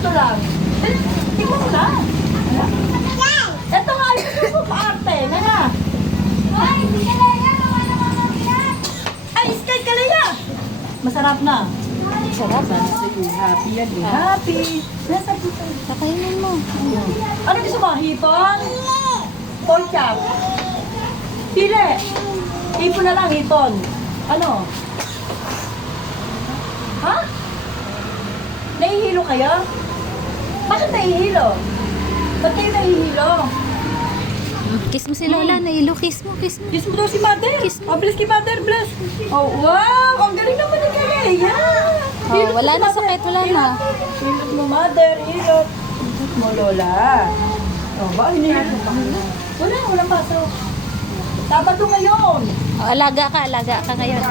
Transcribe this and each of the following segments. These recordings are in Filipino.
ganito lang. Tingnan mo lang. Ito nga, ito mo paarte. Nga. Ay, Sky Kalaya! Masarap na. Masarap na. Happy yan eh. Happy. Nasa dito. Kakainin mo. Ano gusto mo? Hiton? Pork chop? Pili. Hipo na lang, hiton. Ano? Ha? Nahihilo kayo? Bakit nahihilo? Ba't kayo nahihilo? Kiss mo si Lola. Nailo. Kiss mo. Kiss mo. Kiss mo daw si Mother. Kiss mo. Oh, bless kay Mother, bless. Oh, wow! Ang galing naman ni Kalaya. Oh, wala na sakit. Wala na. Hilot mo, Mother. Hilot. Hilot mo, Lola. Oh, ba? Hinihilot mo. Wala, walang paso. Sabado ngayon. Oh, alaga ka. Alaga ka ngayon.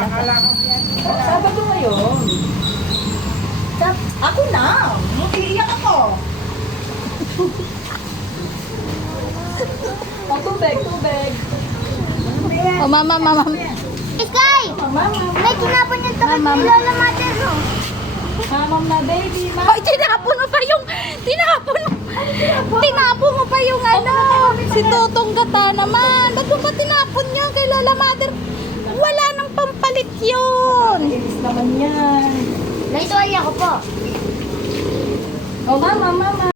Oh, Sabado ngayon. Ako na. Iiyak ako. Oh, tubig, tubig. Oh, mama. Sky! Mama, May tinapon yung takot Mama. ni Lola Mother, no? Mamam na, baby. Hoy, tinapon mo pa yung... Tinapon mo pa yung ano. Si Totong Gata naman. Ba't mo pa tinapon niya kay Lola Mother? Wala nang pampalit yun. Iris naman yan. Naituwalya ko po. Oh, mama.